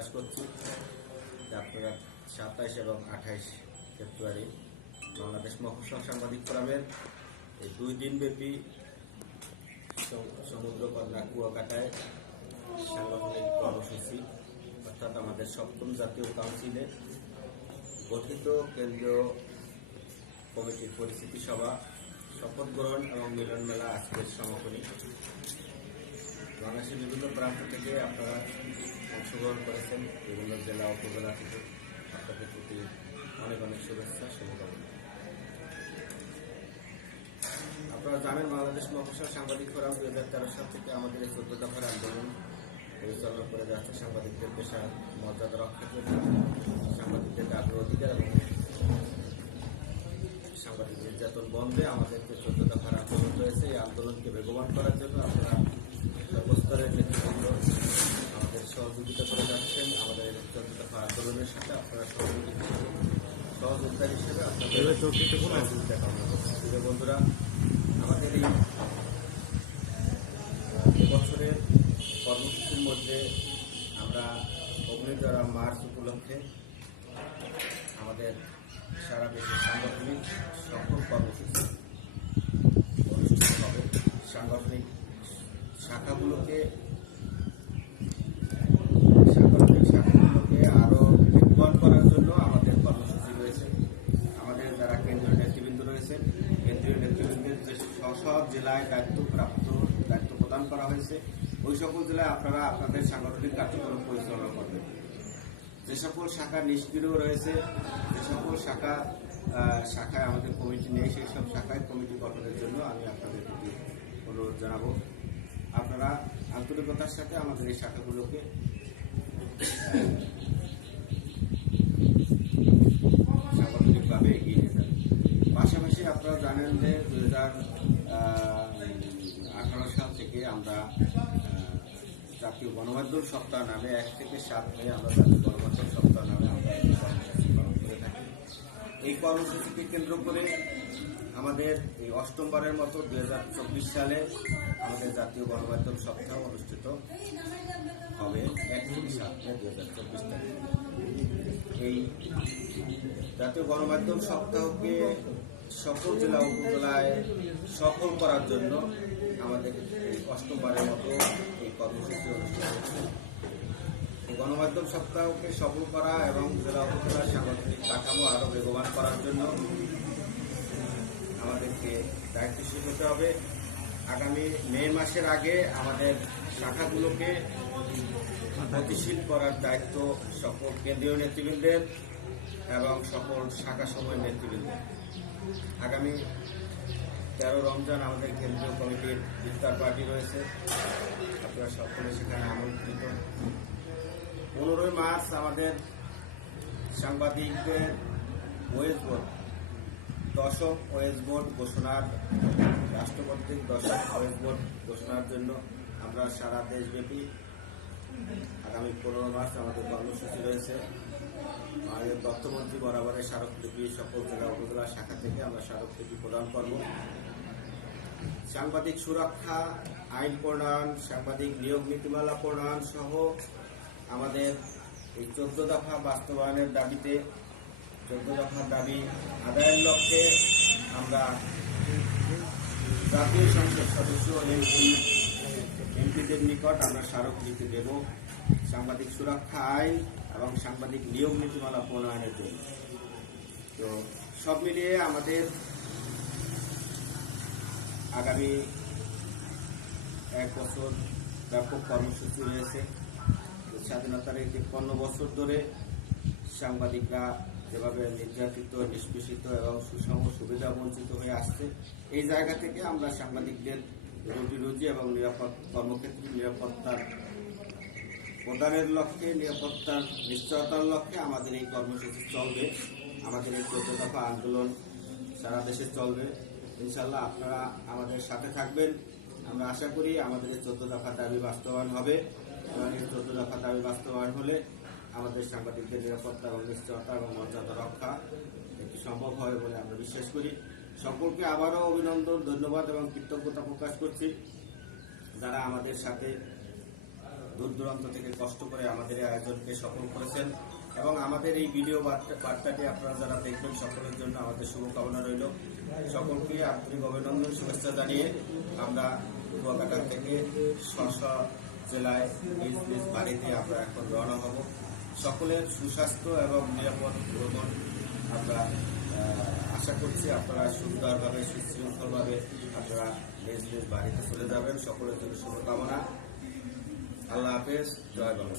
প্রকাশ করছি যে আপনারা 27 এবং 28 ফেব্রুয়ারি বাংলাদেশ মফস্বল সাংবাদিক ফোরামের এই 2 দিনব্যাপী সমুদ্রকন্যা কুয়াকাটায় সাংগঠনিক কর্মসূচি অর্থাৎ আমাদের 7ম জাতীয় কাউন্সিলে গঠিত কেন্দ্রীয় কমিটির পরিস্থিতি সভা, শপথ গ্রহণ এবং মিলন মেলা আজকের সমাপনী। বাংলাদেশের বিভিন্ন প্রান্ত থেকে আপনারা অংশগ্রহণ করেছেন, বিভিন্ন জেলা উপজেলা থেকে। আপনাদের প্রতি অনেক অনেক শুভেচ্ছা, শুভকামনা। আপনারা জানেন বাংলাদেশ মফস্বল সাংবাদিক ফোরাম 2013 সাল থেকে আমাদের এই 14 দফার আন্দোলন পরিচালনা করে যাচ্ছে সাংবাদিকদের পেশার মর্যাদা রক্ষার জন্য, সাংবাদিকদের দাবি অধিকার এবং সাংবাদিক নির্যাতন বন্ধে আমাদেরকে 14 দফার আন্দোলন রয়েছে। এই আন্দোলনকে বেগবান করার জন্য আপনারা সর্বস্তরের নেতৃবৃন্দ আমাদের সহযোগিতা করে যাচ্ছেন। আমাদের এই 14 দফা আন্দোলনের সাথে আপনারা সহযোগিতা হিসেবে আপনাদের সহযোগিতা কামনা করছি। প্রিয় বন্ধুরা, আমাদের এই বছরের কর্মসূচির মধ্যে আমরা অগ্নিজরা মার্চ উপলক্ষে আমাদের সারা দেশে সাংগঠনিক সকল কর্মসূচি অনুষ্ঠিত হবে। সাংগঠনিক শাখাগুলোকে আরো বিদ্যমান করার জন্য আমাদের কর্মসূচি রয়েছে। আমাদের যারা কেন্দ্রীয় নেতৃবৃন্দ রয়েছেন, কেন্দ্রীয় নেতৃবৃন্দের যে সব জেলায় দায়িত্ব প্রদান করা হয়েছে, ওই সকল জেলায় আপনারা আপনাদের সাংগঠনিক কার্যক্রম পরিচালনা করবেন। যে সকল শাখা নিষ্ক্রিয় রয়েছে, যে সকল শাখায় আমাদের কমিটি নেই, সেই সব শাখায় কমিটি গঠনের জন্য আমি আপনাদের প্রতি অনুরোধ জানাবো। আপনারা আন্তরিকতার সাথে আমাদের এই শাখাগুলোকে সাংগঠনিকভাবে এগিয়ে নিয়ে যাবেন। পাশাপাশি আপনারা জানেন যে 2018 সাল থেকে আমরা জাতীয় গণমাধ্যম সপ্তাহ নামে 1 থেকে 7 মে আমরা জাতীয় গণমাধ্যম সপ্তাহ নামে আমরা কর্মসূচি পালন করে থাকি। এই কর্মসূচিকে কেন্দ্র করে আমাদের এই 8মবারের মতো 2024 সালে আমাদের জাতীয় গণমাধ্যম সপ্তাহ অনুষ্ঠিত হবে 1 থেকে 7 মে 2024 তারিখে। এই জাতীয় গণমাধ্যম সপ্তাহকে সকল জেলা উপজেলায় সফল করার জন্য আমাদের এই 8মবারের মতো এই কর্মসূচি অনুষ্ঠিত হচ্ছে। এই গণমাধ্যম সপ্তাহকে সফল করা এবং জেলা উপজেলার সাংগঠনিক কাঠামো আরো বেগবান করার জন্য আমাদেরকে দায়িত্বশীল হতে হবে। আগামী মে মাসের আগে আমাদের শাখাগুলোকে গতিশীল করার দায়িত্ব সকল কেন্দ্রীয় নেতৃবৃন্দের এবং সকল শাখা সময়ের নেতৃবৃন্দের। আগামী 13 রমজান আমাদের কেন্দ্রীয় কমিটির ইফতার পার্টি রয়েছে, আপনারা সকলে সেখানে আমন্ত্রিত। 15 মার্চ আমাদের সাংবাদিকদের ওয়েজ বোর্ড 10ম ওয়েজ বোর্ড ঘোষণার, রাষ্ট্রপতির 10ম ওয়েজ বোর্ড ঘোষণার জন্য আমরা সারা দেশব্যাপী আগামী 15 মার্চ আমাদের কর্মসূচি রয়েছে। আমাদের তথ্যমন্ত্রী বরাবরের স্মারকলিপি সকল জেলা উপজেলা শাখা থেকে আমরা স্মারকলিপি প্রদান করব। সাংবাদিক সুরক্ষা আইন প্রণয়ন, সাংবাদিক নিয়োগ নীতিমালা প্রণয়ন সহ আমাদের এই 14 দফা বাস্তবায়নের দাবিতে 14 দফার দাবি আদায়ের লক্ষ্যে আমরা জাতীয় সংসদ সদস্য এমপিদের নিকট আমরা স্মারকলিপি দেব সাংবাদিক সুরক্ষা আইন এবং সাংবাদিক নিয়োগ নীতিমালা প্রণয়নের জন্য। তো সব মিলিয়ে আমাদের আগামী 1 বছর ব্যাপক কর্মসূচি রয়েছে। স্বাধীনতার এই 53 বছর ধরে সাংবাদিকরা যেভাবে নির্যাতিত, নিষ্পেষিত এবং সুষম সুবিধা বঞ্চিত হয়ে আসছে, এই জায়গা থেকে আমরা সাংবাদিকদের রুজি এবং কর্মক্ষেত্রে নিরাপত্তার প্রদানের লক্ষ্যে, নিরাপত্তার নিশ্চয়তার লক্ষ্যে আমাদের এই কর্মসূচি চলবে। আমাদের এই 14 দফা আন্দোলন সারা দেশে চলবে। ইনশাল্লাহ আপনারা আমাদের সাথে থাকবেন। আমরা আশা করি আমাদের এই 14 দফা দাবি বাস্তবায়ন হবে এবং এই 14 দফা দাবি বাস্তবায়ন হলে আমাদের সাংবাদিকদের নিরাপত্তা এবং নিশ্চয়তা এবং মর্যাদা রক্ষা একটি সম্ভব হবে বলে আমরা বিশ্বাস করি। সকলকে আবারও অভিনন্দন, ধন্যবাদ এবং কৃতজ্ঞতা প্রকাশ করছি যারা আমাদের সাথে দূর দূরান্ত থেকে কষ্ট করে আমাদের এই আয়োজনকে সফল করেছেন এবং আমাদের এই ভিডিও বার্তাটি আপনারা যারা দেখবেন সকলের জন্য আমাদের শুভকামনা রইল। সকলকে আন্তরিক অভিনন্দন শুভেচ্ছা জানিয়ে আমরা কুয়াকাটা থেকে স্ব জেলায় নিজ নিজ বাড়িতে আমরা এখন রওনা হব। সকলের সুস্বাস্থ্য এবং নিরাপদ ভ্রমণ আমরা আশা করছি। আপনারা সুন্দরভাবে সুশৃঙ্খলভাবে আপনারা নিজ নিজ বাড়িতে চলে যাবেন। সকলের জন্য শুভকামনা। আল্লাহ হাফেজ। জয় বাংলা।